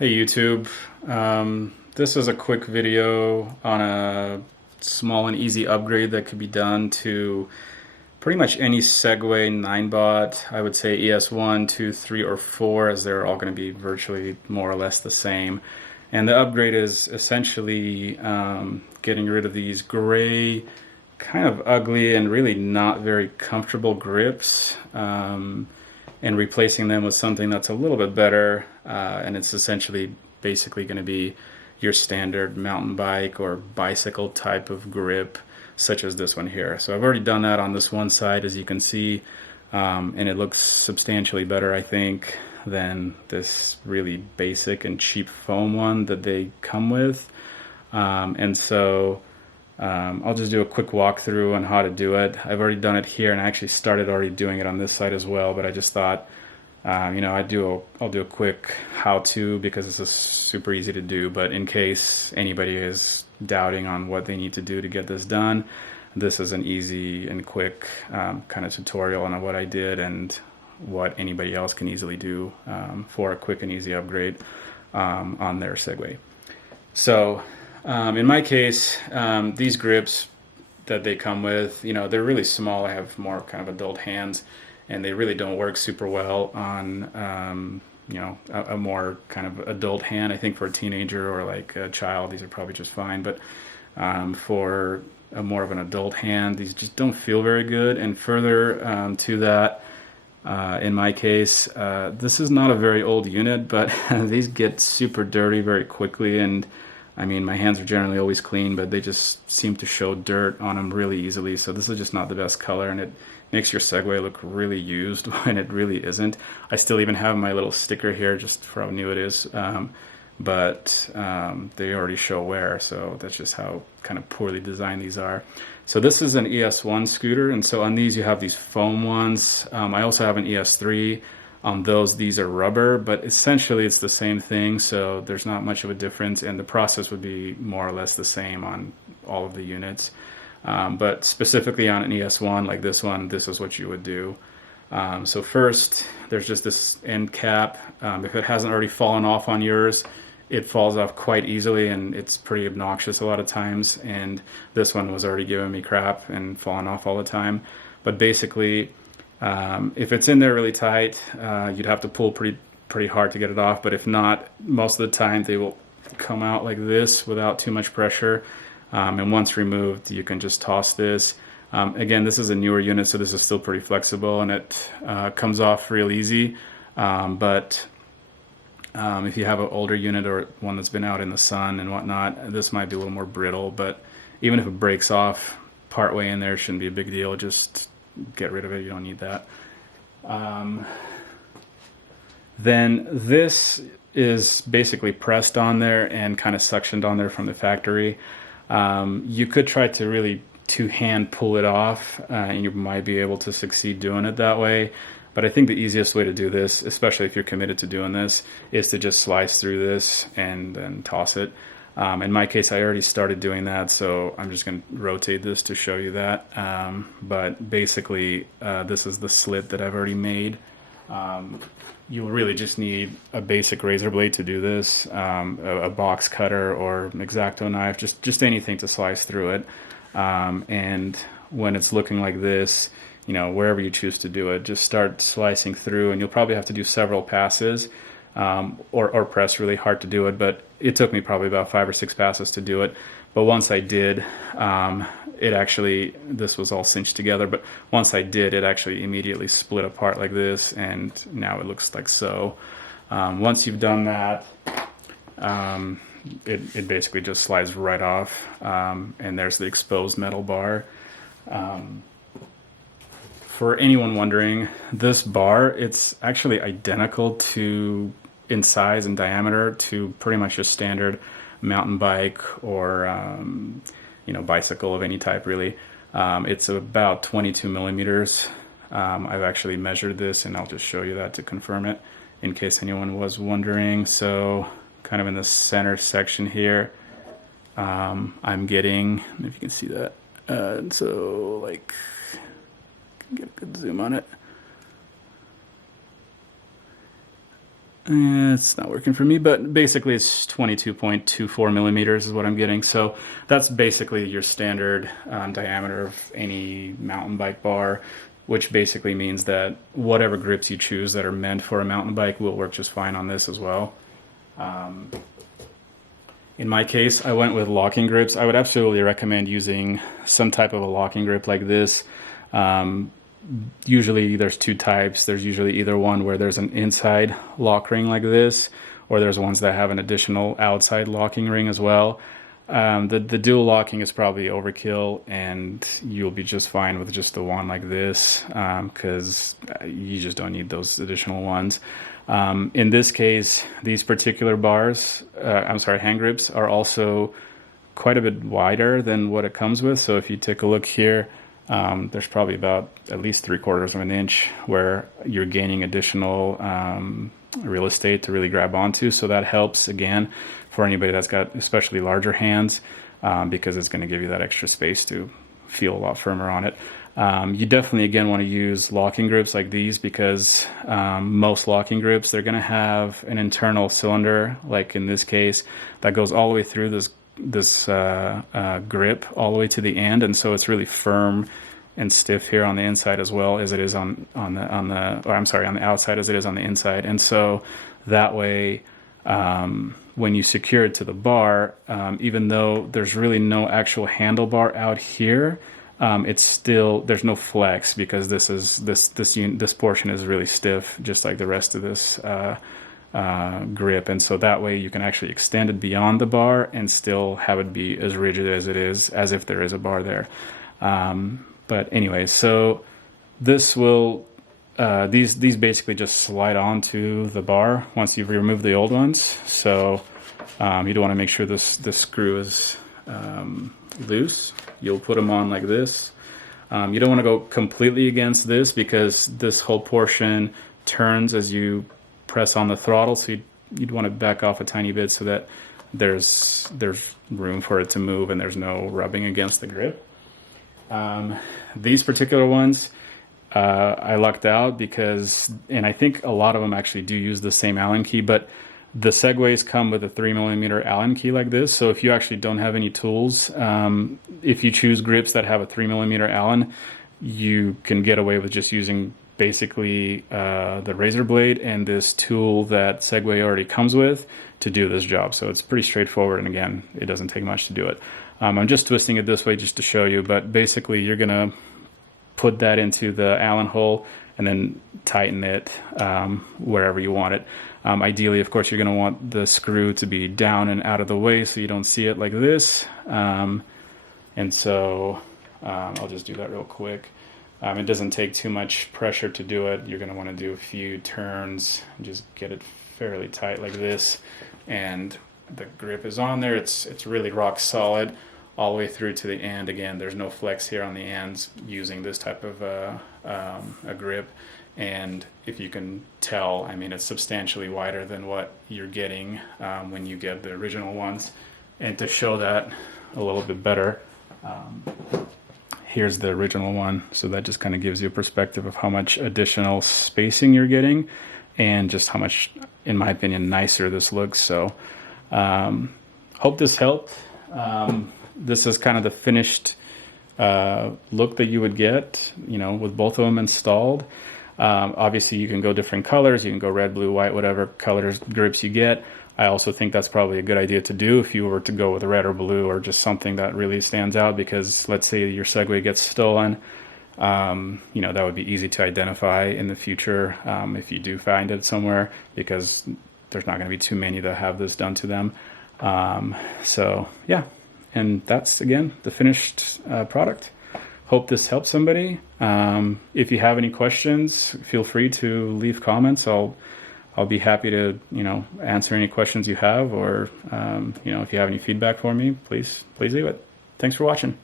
Hey YouTube, this is a quick video on a small and easy upgrade that could be done to pretty much any Segway Ninebot. I would say ES1, 2, 3, or 4, as they're all going to be virtually more or less the same. And the upgrade is essentially getting rid of these gray, kind of ugly and really not very comfortable grips, and replacing them with something that's a little bit better, and it's essentially basically going to be your standard mountain bike or bicycle type of grip, such as this one here. So I've already done that on this one side, as you can see, and it looks substantially better, I think, than this really basic and cheap foam one that they come with. I'll just do a quick walkthrough on how to do it. I've already done it here, and I actually started already doing it on this side as well, but I just thought, I'll do a quick how-to because this is super easy to do, but in case anybody is doubting on what they need to do to get this done, this is an easy and quick kind of tutorial on what I did and what anybody else can easily do for a quick and easy upgrade on their Segway. So in my case, these grips that they come with, they're really small. I have more kind of adult hands, and they really don't work super well on, a more kind of adult hand. I think for a teenager or like a child, these are probably just fine. But for a more of an adult hand, these just don't feel very good. And further to that, in my case, this is not a very old unit, but these get super dirty very quickly. And I mean, my hands are generally always clean, but they just seem to show dirt on them really easily. So this is just not the best color, and it makes your Segway look really used when it really isn't. I still even have my little sticker here just for how new it is, but they already show wear, so that's just how kind of poorly designed these are. So this is an ES1 scooter, and so on these you have these foam ones. I also have an ES3. On those, these are rubber, but essentially it's the same thing, so there's not much of a difference, and the process would be more or less the same on all of the units. But specifically on an ES1 like this one, this is what you would do. So first, there's just this end cap. If it hasn't already fallen off on yours, it falls off quite easily, and it's pretty obnoxious a lot of times, and this one was already giving me crap and falling off all the time. But basically, if it's in there really tight, you'd have to pull pretty hard to get it off, but if not, most of the time they will come out like this without too much pressure, and once removed you can just toss this. Again, this is a newer unit, so this is still pretty flexible, and it comes off real easy, but if you have an older unit or one that's been out in the sun and whatnot, this might be a little more brittle, but even if it breaks off partway in there, it shouldn't be a big deal. Just get rid of it, you don't need that. Then this is basically pressed on there and kind of suctioned on there from the factory. You could try to really two-hand pull it off, and you might be able to succeed doing it that way. But I think the easiest way to do this, especially if you're committed to doing this, is to just slice through this and then toss it. In my case, I already started doing that, so I'm just going to rotate this to show you that. But basically, this is the slit that I've already made. You will really just need a basic razor blade to do this, a box cutter or an X-Acto knife, just anything to slice through it. And when it's looking like this, wherever you choose to do it, just start slicing through, and you'll probably have to do several passes. Or press really hard to do it, but it took me probably about 5 or 6 passes to do it. But once I did, this was all cinched together, but once I did, it actually immediately split apart like this, and now it looks like so. Once you've done that, it basically just slides right off, and there's the exposed metal bar. For anyone wondering, this bar, it's actually identical in size and diameter to pretty much a standard mountain bike or bicycle of any type, really. It's about 22 millimeters. I've actually measured this, and I'll just show you that to confirm it in case anyone was wondering. So kind of in the center section here, I'm getting, if you can see that, so like, get a good zoom on it. It's not working for me, but basically it's 22.24 millimeters is what I'm getting. So that's basically your standard diameter of any mountain bike bar, which basically means that whatever grips you choose that are meant for a mountain bike will work just fine on this as well. In my case, I went with locking grips. I would absolutely recommend using some type of a locking grip like this. Usually there's two types. There's usually either one where there's an inside lock ring like this, or there's ones that have an additional outside locking ring as well. The dual locking is probably overkill, and you'll be just fine with just the one like this, because you just don't need those additional ones. In this case, these particular bars, hand grips, are also quite a bit wider than what it comes with. So if you take a look here, there's probably about at least 3/4 of an inch where you're gaining additional real estate to really grab onto. So that helps, again, for anybody that's got especially larger hands, because it's going to give you that extra space to feel a lot firmer on it. You definitely, again, want to use locking grips like these, because most locking grips, they're going to have an internal cylinder, like in this case, that goes all the way through this grip all the way to the end, and so it's really firm and stiff here on the inside as well as it is on the outside as it is on the inside. And so that way, when you secure it to the bar, even though there's really no actual handlebar out here, it's still, there's no flex, because this portion is really stiff, just like the rest of this grip. And so that way you can actually extend it beyond the bar and still have it be as rigid as it is, as if there is a bar there. But anyway, so this will these basically just slide onto the bar once you've removed the old ones. So you don't want to make sure this screw is loose. You'll put them on like this. You don't want to go completely against this, because this whole portion turns as you press on the throttle, so you'd want to back off a tiny bit so that there's room for it to move and there's no rubbing against the grip. These particular ones I lucked out because, and I think a lot of them actually do use the same Allen key, but the Segways come with a 3mm Allen key like this. So if you actually don't have any tools, if you choose grips that have a 3mm Allen, you can get away with just using basically the razor blade and this tool that Segway already comes with to do this job. So it's pretty straightforward, and again, it doesn't take much to do it. I'm just twisting it this way just to show you, but basically you're gonna put that into the Allen hole and then tighten it wherever you want it. Ideally, of course, you're gonna want the screw to be down and out of the way so you don't see it like this. And so I'll just do that real quick. It doesn't take too much pressure to do it. You're gonna wanna do a few turns and just get it fairly tight like this. And the grip is on there. It's really rock solid all the way through to the end. Again, there's no flex here on the ends using this type of a grip. And if you can tell, I mean, it's substantially wider than what you're getting when you get the original ones. And to show that a little bit better, here's the original one. So that just kind of gives you a perspective of how much additional spacing you're getting and just how much, in my opinion, nicer this looks. So hope this helped. This is kind of the finished look that you would get, you know, with both of them installed. Obviously you can go different colors. You can go red, blue, white, whatever colors grips you get. I also think that's probably a good idea to do if you were to go with red or blue, or just something that really stands out, because let's say your Segway gets stolen, you know, that would be easy to identify in the future if you do find it somewhere, because there's not going to be too many that have this done to them. So yeah, and that's, again, the finished product. Hope this helps somebody. If you have any questions, feel free to leave comments. I'll be happy to, you know, answer any questions you have, or you know, if you have any feedback for me, please leave it. Thanks for watching.